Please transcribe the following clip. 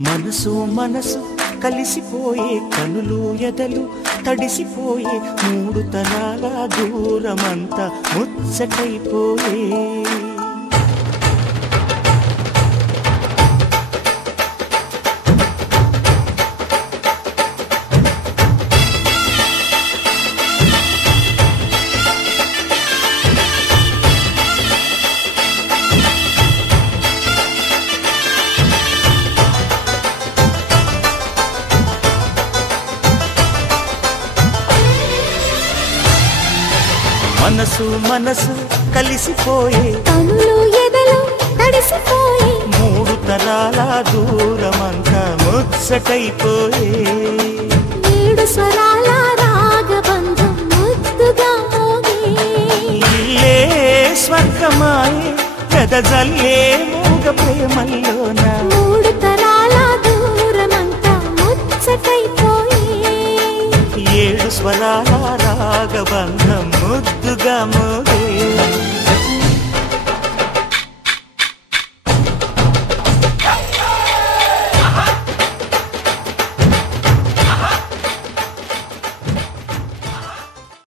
మనసు మనసు కలిసిపోయే కనులు ఎదలు తడిసిపోయే మూడు తరాల దూరమంతా ముచ్చటైపోయే మనసు మనసు కలిసిపోయే కనులు ఎదలు తడిసిపోయే మూడు తరాల దూరమంతా ముచ్చటైపోయే ఏడు స్వరాల రాగబంధం ముద్దుగా మోగే ఇల్లే స్వర్గమాయే కదజల్లే మూగ ప్రేమల్లోన మూడు తరాల దూరమంతా ముచ్చటైపోయే ఏడు స్వరాల రాగబంధం ముద్దుగా మోగే